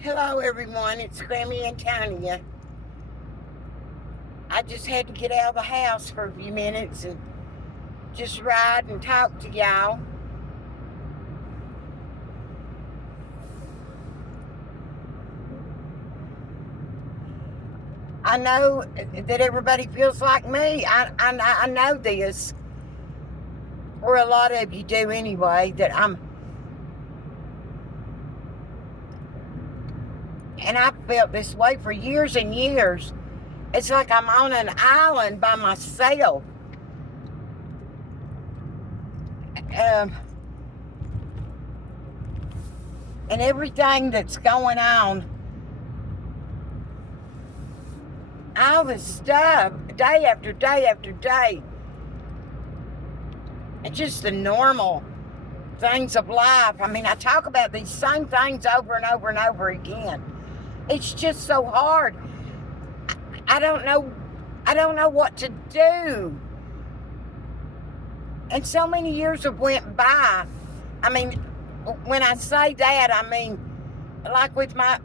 Hello, everyone. It's Grammy Antonia. I just had to get out of the house for a few minutes and just ride and talk to y'all. I know that everybody feels like me. I know this, or a lot of you do anyway, and I've felt this way for years and years. It's like I'm on an island by myself. Um, and everything that's going on, all this stuff, day after day after day, and just the normal things of life. I mean, I talk about these same things over and over and over again. It's just so hard. I don't know. I don't know what to do. And so many years have went by. I mean, when I say that, I mean, like with my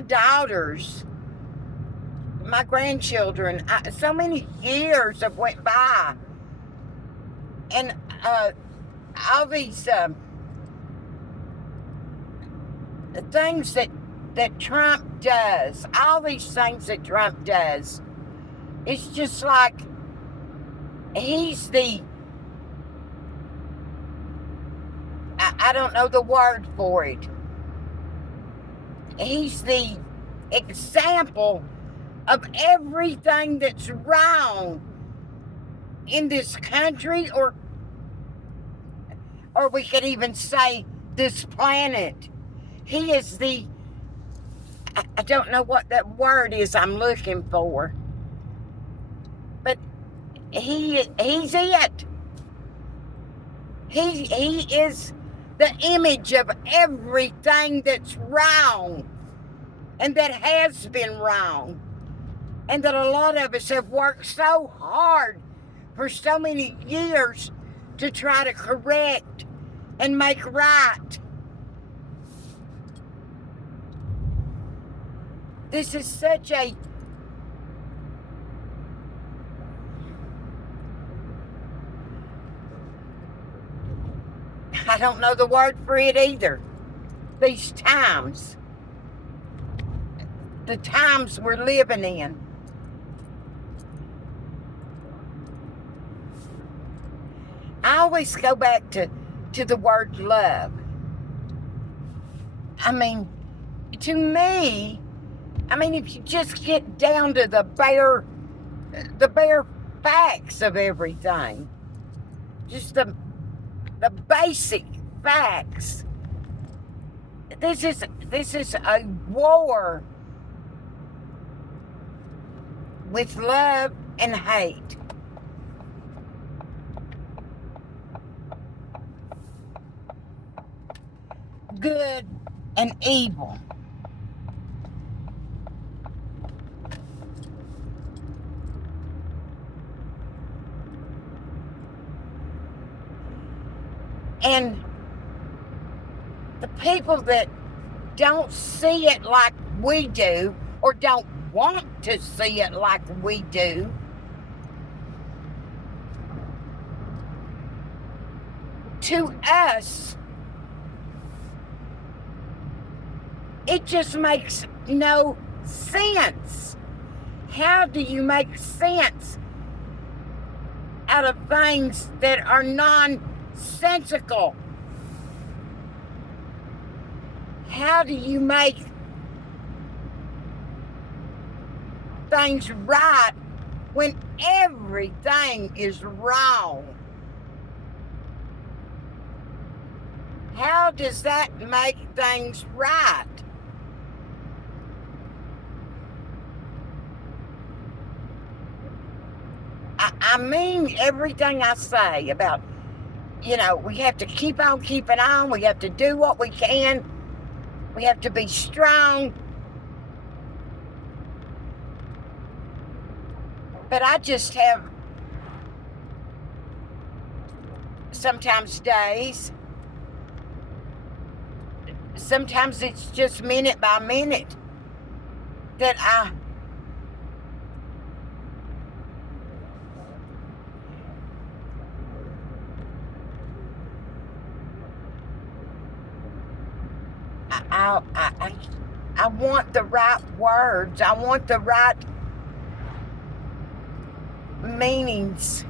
daughters, my grandchildren. So many years have went by, and all these things that Trump does, all these things that Trump does, it's just like he's the, I don't know the word for it. He's the example of everything that's wrong in this country, or we could even say this planet. He is the, I don't know what that word is I'm looking for, but he's it. He is the image of everything that's wrong and that has been wrong, and that a lot of us have worked so hard for so many years to try to correct and make right. This is such a, I don't know the word for it either. These times, the times we're living in. I always go back to the word love. I mean, to me, if you just get down to the bare facts of everything, just the basic facts. This is a war with love and hate. Good and evil. And the people that don't see it like we do, or don't want to see it like we do, to us, it just makes no sense. How do you make sense out of things that are nonsensical? How do you make things right when everything is wrong? How does that make things right? I mean everything I say about, we have to keep on keeping on. We have to do what we can. We have to be strong. But I just have sometimes days sometimes it's just minute by minute that I want the right words. I want the right meanings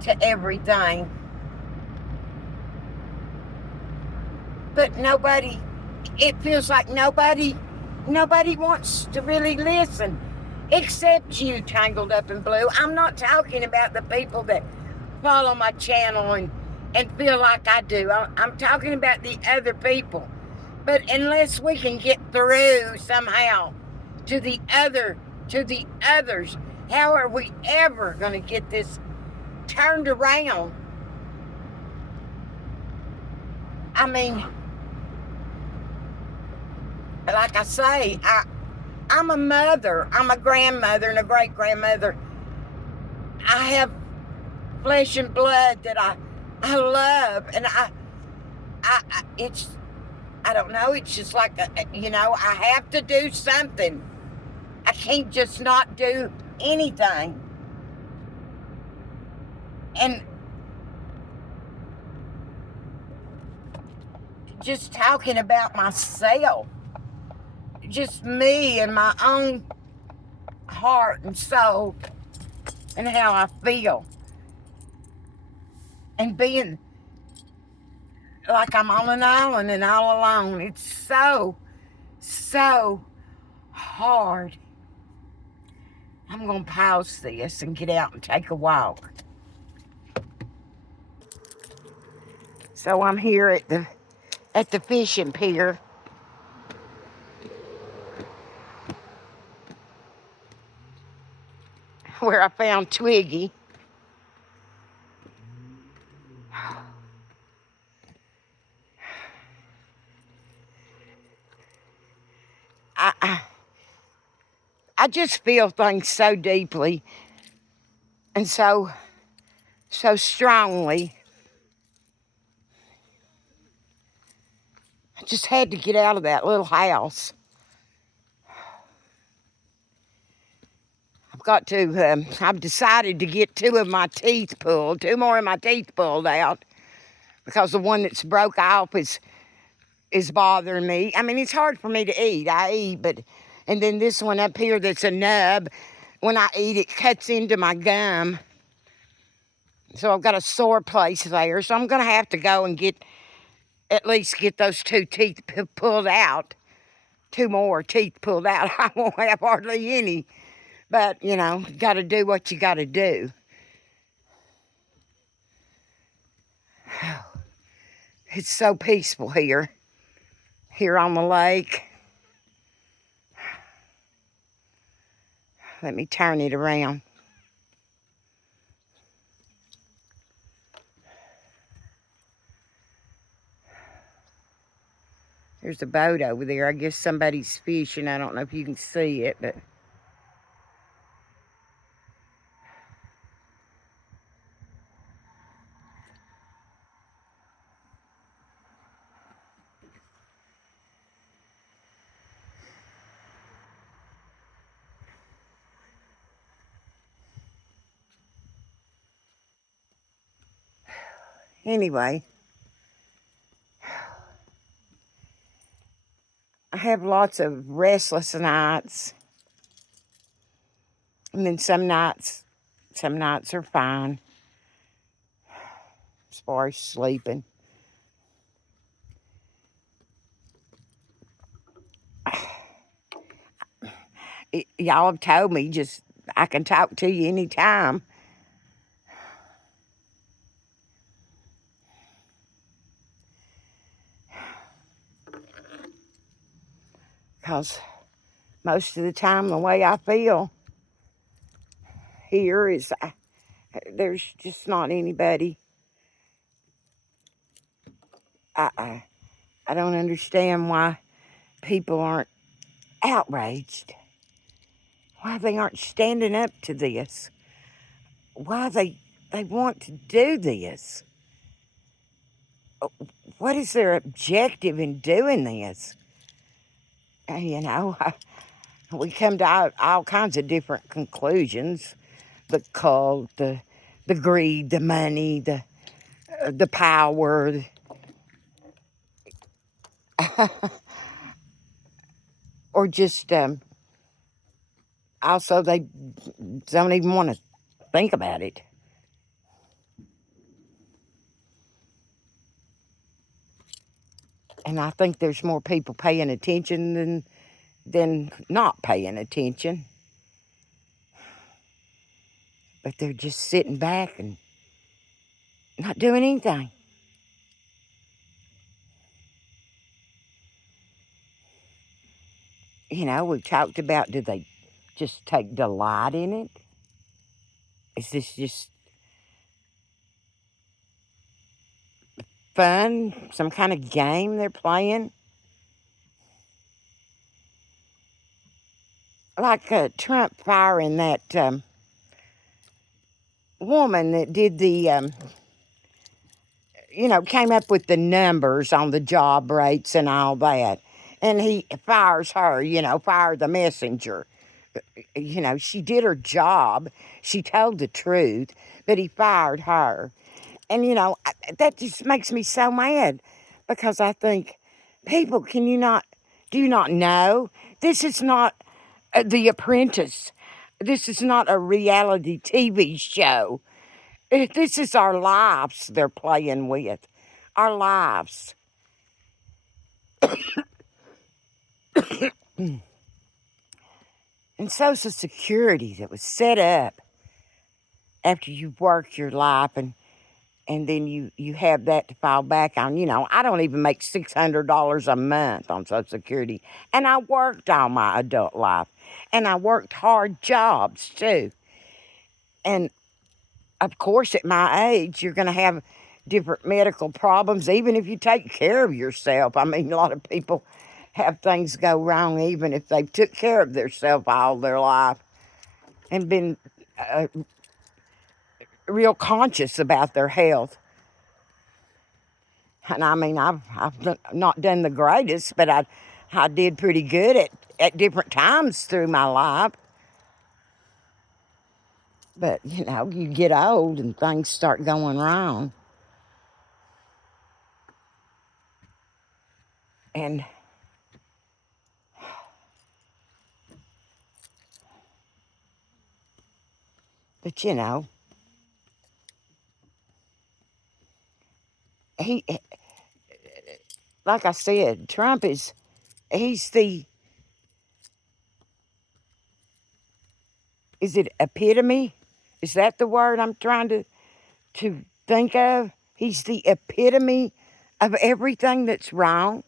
to everything. But nobody, it feels like nobody wants to really listen, except you, Tangled Up in Blue. I'm not talking about the people that follow my channel and feel like I do. I'm talking about the other people. But unless we can get through somehow to the others, how are we ever going to get this turned around? I mean, like I say, I'm a mother, I'm a grandmother and a great-grandmother. I have flesh and blood that I love, and it's, I don't know, it's just like, I have to do something. I can't just not do anything. And just talking about myself, just me and my own heart and soul and how I feel, and being like I'm on an island and all alone. It's so hard. I'm going to pause this and get out and take a walk. So I'm here at the fishing pier. Where I found Twiggy. I just feel things so deeply and so strongly. I just had to get out of that little house. I've decided to get two more of my teeth pulled out, because the one that's broke off is bothering me. I mean, it's hard for me to eat. I eat, and then this one up here that's a nub, when I eat, it cuts into my gum. So I've got a sore place there. So I'm going to have to go and at least get those two teeth pulled out. Two more teeth pulled out. I won't have hardly any. But, got to do what you got to do. It's so peaceful here on the lake. Let me turn it around. There's a boat over there. I guess somebody's fishing. I don't know if you can see it, but... Anyway, I have lots of restless nights. And then some nights are fine as far as sleeping. Y'all have told me I can talk to you anytime. Because most of the time, the way I feel here is there's just not anybody. I don't understand why people aren't outraged. Why they aren't standing up to this. Why they want to do this. what is their objective in doing this? You know, we come to all kinds of different conclusions. The cult, the greed, the money, the power. Or just also they don't even want to think about it. And I think there's more people paying attention than not paying attention. But they're just sitting back and not doing anything. You know, we've talked about, do they just take delight in it? Is this just fun? Some kind of game they're playing? Like Trump firing that woman that did the, came up with the numbers on the job rates and all that. And he fires her, fire the messenger. She did her job. She told the truth, but he fired her. And, that just makes me so mad because I think, people, do you not know? This is not The Apprentice. This is not a reality TV show. This is our lives they're playing with. Our lives. And Social Security that was set up after you work your life and then you have that to fall back on. I don't even make $600 a month on Social Security. And I worked all my adult life. And I worked hard jobs too. And of course, at my age, you're going to have different medical problems, even if you take care of yourself. I mean, a lot of people have things go wrong even if they've took care of themselves all their life and been real conscious about their health. And I mean, I've not done the greatest, but I did pretty good at different times through my life. But, you get old and things start going wrong. And but he, like I said, Trump he's is it epitome? Is that the word I'm trying to think of? He's the epitome of everything that's wrong.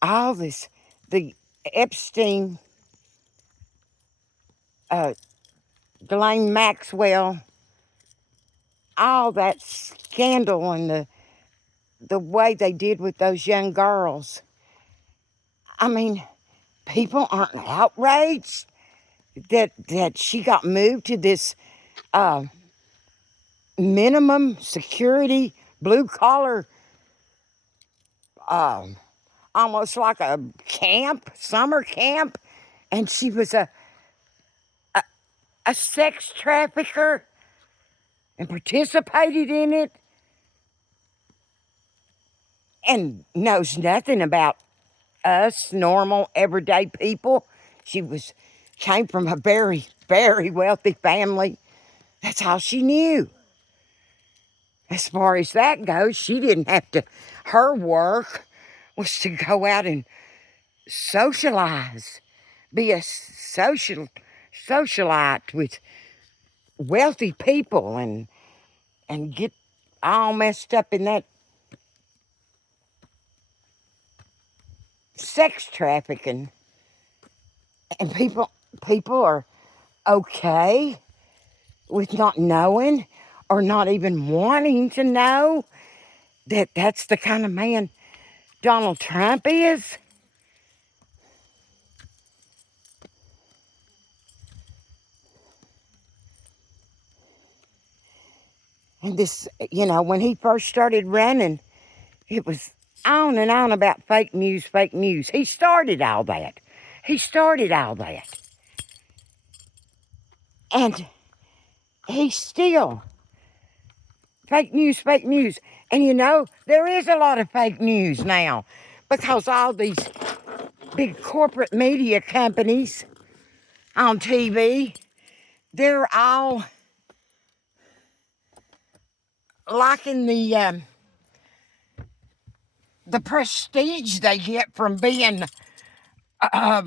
All this, the Epstein, Ghislaine Maxwell, all that scandal and the way they did with those young girls. I mean, people aren't outraged that she got moved to this minimum security, blue collar, almost like a camp, summer camp, and she was a sex trafficker and participated in it and knows nothing about us normal everyday people. She came from a very, very wealthy family. That's all she knew. As far as that goes, she didn't have to. Her work was to go out and socialize, be a socialite with wealthy people and get all messed up in that sex trafficking. And people are okay with not knowing or not even wanting to know that that's the kind of man Donald Trump is. And this, when he first started running, it was on and on about fake news, fake news. He started all that. And he's still fake news, fake news. And there is a lot of fake news now because all these big corporate media companies on TV, they're all liking the prestige they get from being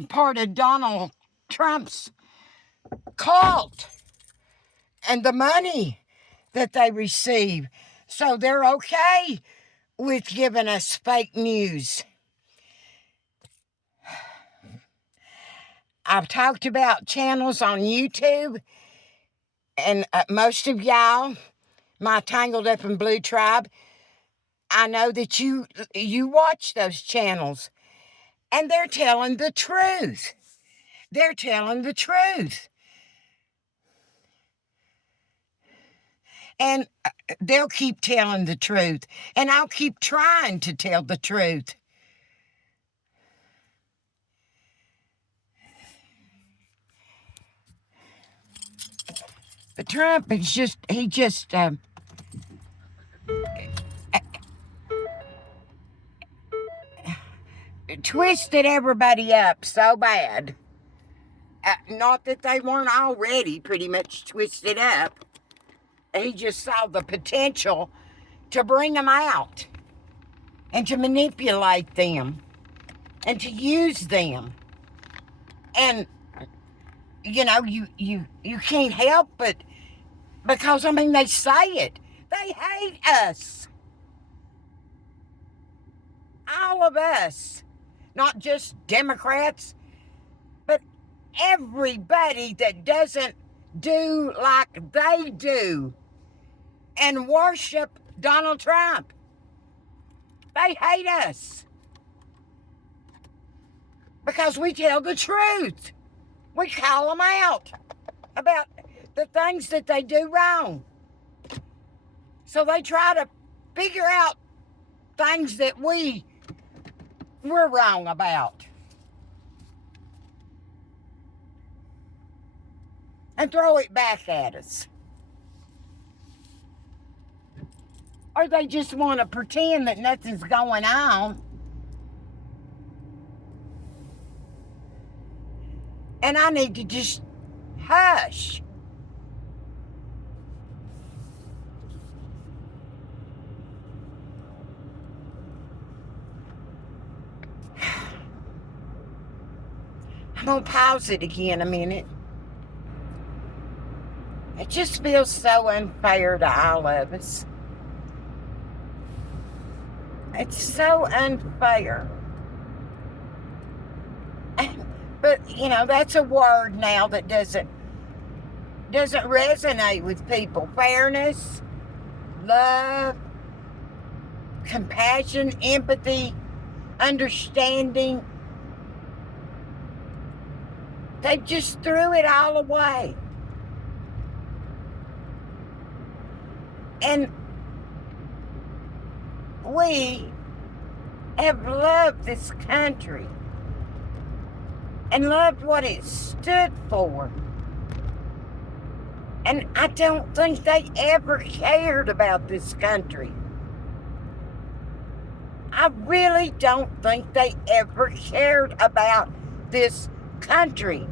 part of Donald Trump's cult and the money that they receive. So they're okay with giving us fake news. I've talked about channels on YouTube, and most of y'all, my Tangled Up in Blue tribe, I know that you watch those channels, and they're telling the truth. They're telling the truth. And they'll keep telling the truth, and I'll keep trying to tell the truth. But Trump is he just twisted everybody up so bad. Not that they weren't already pretty much twisted up. He just saw the potential to bring them out and to manipulate them and to use them. And, you can't help but, because, they say it. They hate us. All of us. Not just Democrats, but everybody that doesn't do like they do and worship Donald Trump. They hate us because we tell the truth. We call them out about the things that they do wrong. So they try to figure out things that we're wrong about and throw it back at us. Or they just want to pretend that nothing's going on. And I need to just hush. I'm going to pause it again a minute. It just feels so unfair to all of us. It's so unfair. But, that's a word now that doesn't resonate with people. Fairness, love, compassion, empathy, understanding. They just threw it all away. And we have loved this country and loved what it stood for. And I don't think they ever cared about this country. I really don't think they ever cared about this country,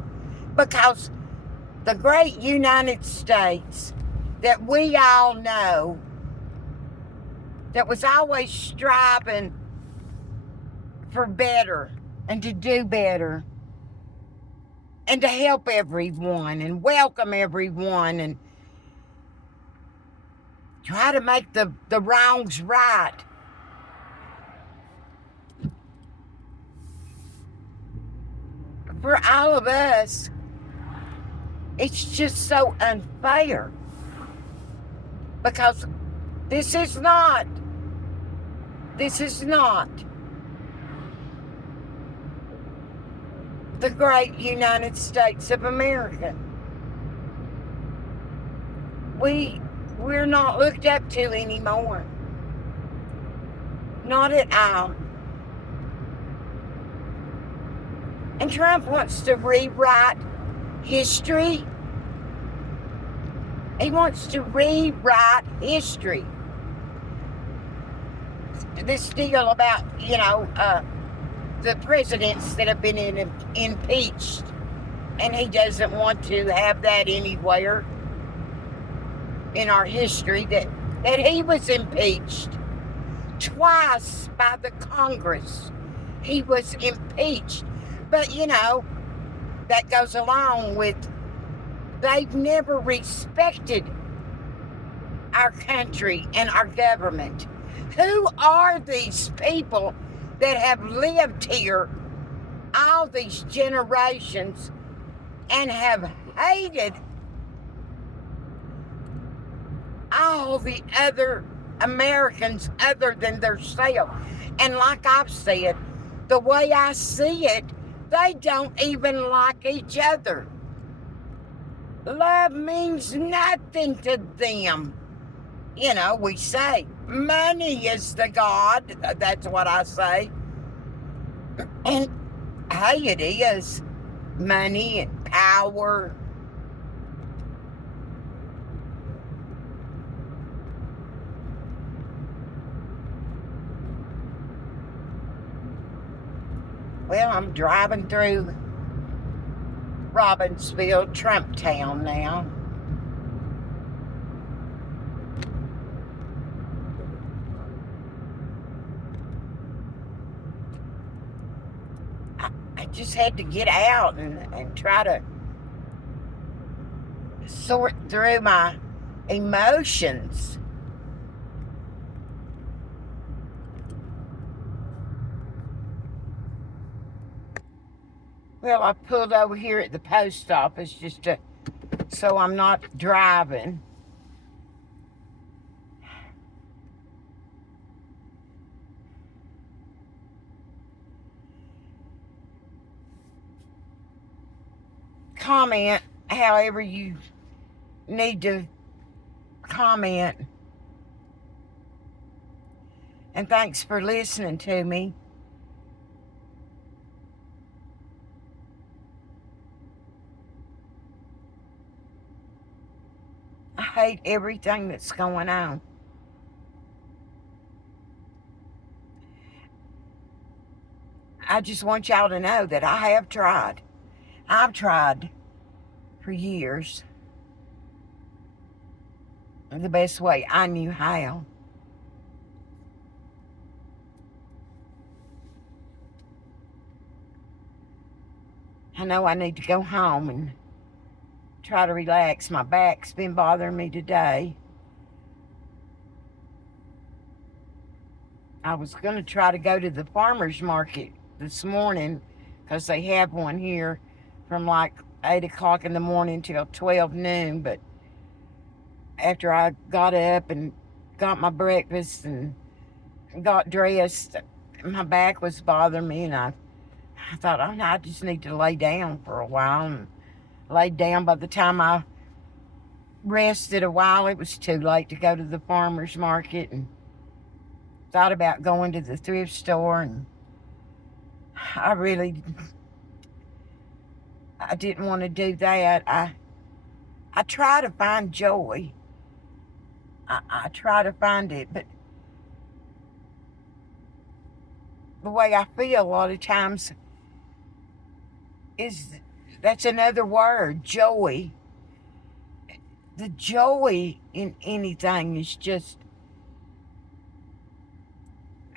because the great United States that we all know, that was always striving for better and to do better and to help everyone and welcome everyone and try to make the wrongs right. For all of us, it's just so unfair, because this is not the great United States of America. We we're not looked up to anymore. Not at all. And Trump wants to rewrite history. He wants to rewrite history. This deal about, the presidents that have been impeached, and he doesn't want to have that anywhere in our history, that he was impeached twice by the Congress. He was impeached. But, that goes along with they've never respected our country and our government. Who are these people that have lived here all these generations and have hated all the other Americans other than themselves? And like I've said, the way I see it, they don't even like each other. Love means nothing to them. We say money is the God. That's what I say. And hey, it is. Money and power. Well, I'm driving through Robbinsville, Trump Town now. I just had to get out and try to sort through my emotions. Well, I pulled over here at the post office so I'm not driving. Comment however you need to comment. And thanks for listening to me. I hate everything that's going on. I just want y'all to know that I have tried. I've tried for years the best way I knew how. I know I need to go home and try to relax. My back's been bothering me today. I was going to try to go to the farmer's market this morning because they have one here from like 8 o'clock in the morning till 12 noon. But after I got up and got my breakfast and got dressed, my back was bothering me, and I thought, I just need to lay down for a while. And laid down. By the time I rested a while, it was too late to go to the farmer's market, and thought about going to the thrift store, and I didn't want to do that. I try to find joy. I try to find it, but the way I feel a lot of times that's another word, joy. The joy in anything is just,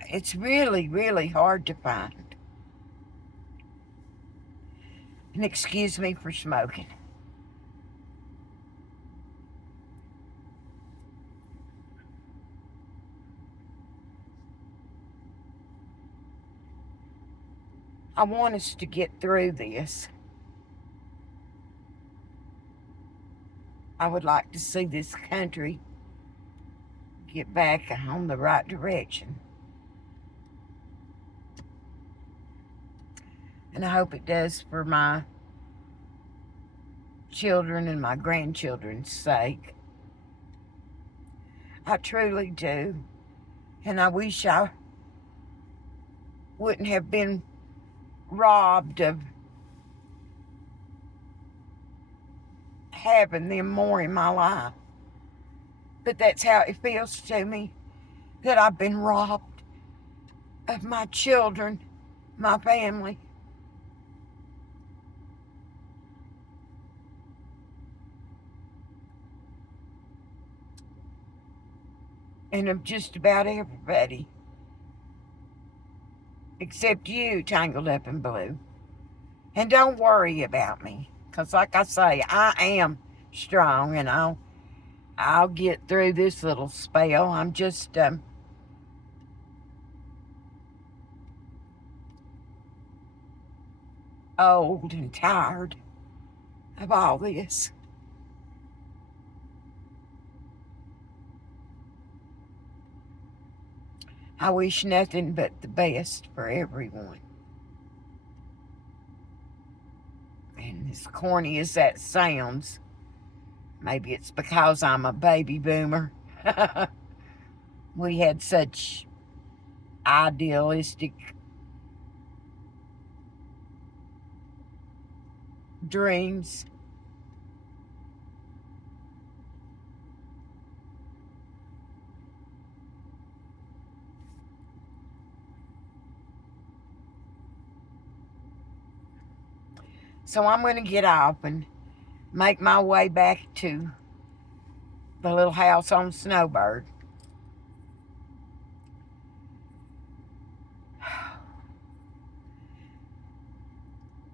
it's really, really hard to find. And excuse me for smoking. I want us to get through this. I would like to see this country get back on the right direction. And I hope it does for my children and my grandchildren's sake. I truly do. And I wish I wouldn't have been robbed of having them more in my life. But that's how it feels to me, that I've been robbed of my children, my family. And of just about everybody. Except you, Tangled Up in Blue. And don't worry about me. Because like I say, I am strong and I'll get through this little spell. I'm just old and tired of all this. I wish nothing but the best for everyone. And as corny as that sounds, maybe it's because I'm a baby boomer. We had such idealistic dreams. So I'm going to get off and make my way back to the little house on Snowbird.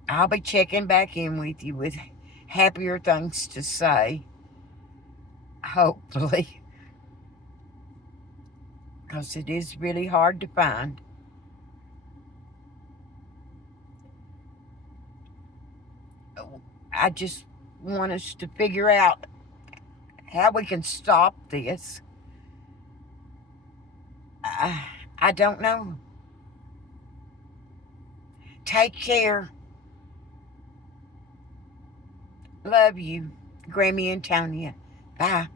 I'll be checking back in with you with happier things to say. Hopefully. Because it is really hard to find. I just want us to figure out how we can stop this. I don't know. Take care. Love you, Grammy and Tonya. Bye.